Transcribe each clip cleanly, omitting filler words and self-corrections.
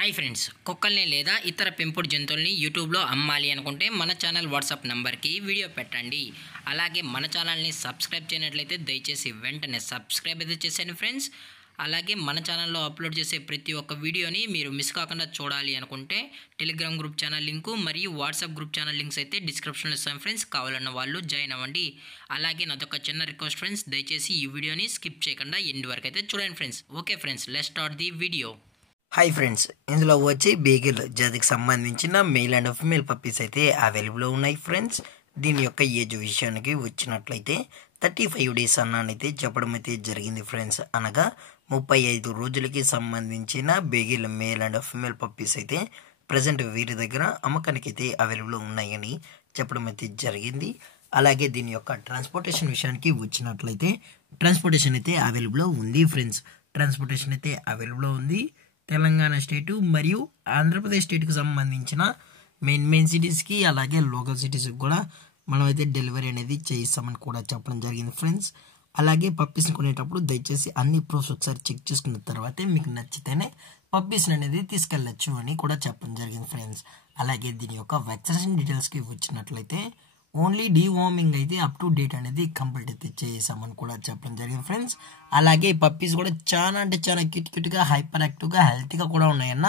Hi friends, కుక్కల్ని లేదా ఇతర పెంపుడు జంతువుల్ని యూట్యూబ్లో అమ్మాలి అనుకుంటే మన ఛానల్ వాట్సాప్ నెంబర్కి వీడియో పెట్టండి. అలాగే మన ఛానల్ని సబ్స్క్రైబ్ చేయనట్లయితే దయచేసి వెంటనే సబ్స్క్రైబ్ అయితే చేసేయండి ఫ్రెండ్స్. అలాగే మన ఛానల్లో అప్లోడ్ చేసే ప్రతి ఒక్క వీడియోని మీరు మిస్ కాకుండా చూడాలి అనుకుంటే టెలిగ్రామ్ గ్రూప్ ఛానల్ లింకు మరియు వాట్సాప్ గ్రూప్ ఛానల్ లింక్స్ అయితే డిస్క్రిప్షన్లో ఇస్తాను ఫ్రెండ్స్. కావాలన్న వాళ్ళు జాయిన్ అవ్వండి. అలాగే నాదొక చిన్న రిక్వెస్ట్ ఫ్రెండ్స్, దయచేసి ఈ వీడియోని స్కిప్ చేయకుండా ఎండ్ వరకు అయితే చూడండి friends. Okay friends, let's start the video. Hi friends, ఇందులో వచ్చి బీగిల్ జాతికి సంబంధించిన మెయిల్ అండ్ ఫీమేల్ పప్పీస్ అయితే అవైలబుల్లో ఉన్నాయి ఫ్రెండ్స్. దీని యొక్క ఏజ్ విషయానికి వచ్చినట్లయితే 35 డేస్ అన్నానైతే చెప్పడం అయితే జరిగింది ఫ్రెండ్స్. అనగా 35 రోజులకి సంబంధించిన beagle male and female puppies అయితే ప్రజెంట్ వీరి దగ్గర అమ్మకానికి అయితే అవైలబుల్లో ఉన్నాయని చెప్పడం అయితే జరిగింది. అలాగే దీని యొక్క ట్రాన్స్పోర్టేషన్ విషయానికి వచ్చినట్లయితే ట్రాన్స్పోర్టేషన్ అయితే అవైలబుల్లో ఉంది ఫ్రెండ్స్. ట్రాన్స్పోర్టేషన్ అయితే అవైలబుల్లో ఉంది. తెలంగాణ స్టేటు మరియు ఆంధ్రప్రదేశ్ స్టేట్కి సంబంధించిన మెయిన్ సిటీస్కి అలాగే లోకల్ సిటీస్కి కూడా మనమైతే డెలివరీ అనేది చేయిస్తామని కూడా చెప్పడం జరిగింది ఫ్రెండ్స్. అలాగే పప్పీస్ని కొనేటప్పుడు దయచేసి అన్ని ప్రూఫ్స్ ఒకసారి చెక్ చేసుకున్న తర్వాతే మీకు నచ్చితేనే పప్పీస్ని అనేది తీసుకెళ్ళచ్చు అని కూడా చెప్పడం జరిగింది ఫ్రెండ్స్. అలాగే దీని యొక్క వ్యాక్సినేషన్ డీటెయిల్స్కి వచ్చినట్లయితే ఓన్లీ డీవార్మింగ్ అయితే అప్ టు డేట్ అనేది కంప్లీట్ అయితే చేసామని కూడా చెప్పడం జరిగింది ఫ్రెండ్స్. అలాగే పప్పీస్ కూడా చాలా అంటే చాలా క్యూట్గా హైపర్ యాక్టివ్గా హెల్తీగా కూడా ఉన్నాయన్న.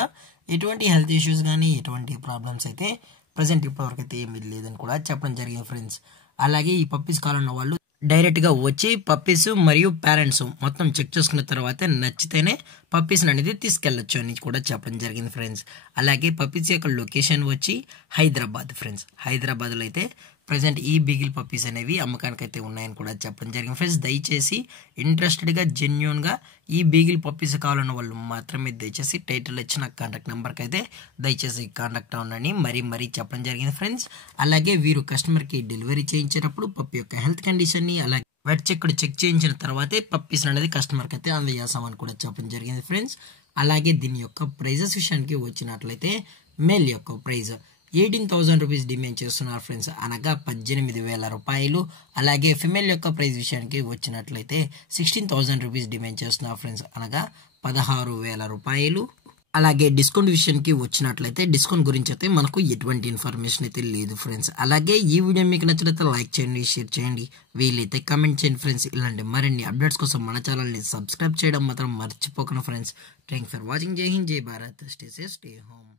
ఎటువంటి హెల్త్ ఇష్యూస్ కానీ ఎటువంటి ప్రాబ్లమ్స్ అయితే ప్రజెంట్ ఇప్పటివరకు అయితే ఏమీ లేదని కూడా చెప్పడం జరిగింది ఫ్రెండ్స్. అలాగే ఈ పప్పీస్ కావాలన్న వాళ్ళు డైరెక్ట్గా వచ్చి పప్పీస్ మరియు పేరెంట్స్ మొత్తం చెక్ చేసుకున్న తర్వాత నచ్చితేనే పప్పీస్ని అనేది తీసుకెళ్ళచ్చు అని కూడా చెప్పడం జరిగింది ఫ్రెండ్స్. అలాగే పప్పీస్ యొక్క లొకేషన్ వచ్చి హైదరాబాద్ ఫ్రెండ్స్. హైదరాబాద్లో అయితే ప్రజెంట్ ఈ బీగిల్ పప్పీస్ అనేవి అమ్మకానికి అయితే ఉన్నాయని కూడా చెప్పడం జరిగింది ఫ్రెండ్స్. దయచేసి ఇంట్రెస్టెడ్గా జెన్యూన్గా ఈ బీగిల్ పప్పీస్ కావాలన్న వాళ్ళు మాత్రమే దయచేసి టైటిల్ ఇచ్చిన కాంటాక్ట్ నెంబర్కి అయితే దయచేసి కాంటాక్ట్ అవ్వండి మరీ చెప్పడం జరిగింది ఫ్రెండ్స్. అలాగే వీరు కస్టమర్కి డెలివరీ చేయించేటప్పుడు పప్పి యొక్క హెల్త్ కండిషన్ని అలాగే వెట్ చెక్ చేయించిన తర్వాతే పప్పీస్ అనేది కస్టమర్కి అయితే అందజేస్తామని కూడా చెప్పడం జరిగింది ఫ్రెండ్స్. అలాగే దీని యొక్క ప్రైజెస్ విషయానికి వచ్చినట్లయితే మేల్ యొక్క ప్రైజ్ 18,000 రూపీస్ డిమాండ్ చేస్తున్నారు ఫ్రెండ్స్, అనగా 18,000 రూపాయలు. అలాగే ఫిమేల్ యొక్క ప్రైస్ విషయానికి వచ్చినట్లయితే 16,000 రూపీస్ డిమాండ్ చేస్తున్నారు ఫ్రెండ్స్, అనగా 16,000 రూపాయలు. అలాగే డిస్కౌంట్ విషయానికి వచ్చినట్లయితే డిస్కౌంట్ గురించి అయితే మనకు ఎటువంటి ఇన్ఫర్మేషన్ అయితే లేదు ఫ్రెండ్స్. అలాగే ఈ వీడియో మీకు నచ్చినట్లయితే లైక్ చేయండి, షేర్ చేయండి, వీలైతే కామెంట్ చేయండి ఫ్రెండ్స్. ఇలాంటి మరిన్ని అప్డేట్స్ కోసం మన ఛానల్ని సబ్స్క్రైబ్ చేయడం మాత్రం మర్చిపోకండి ఫ్రెండ్స్. Thank for watching. జై హింద్, జై Bharat, stay safe, stay home.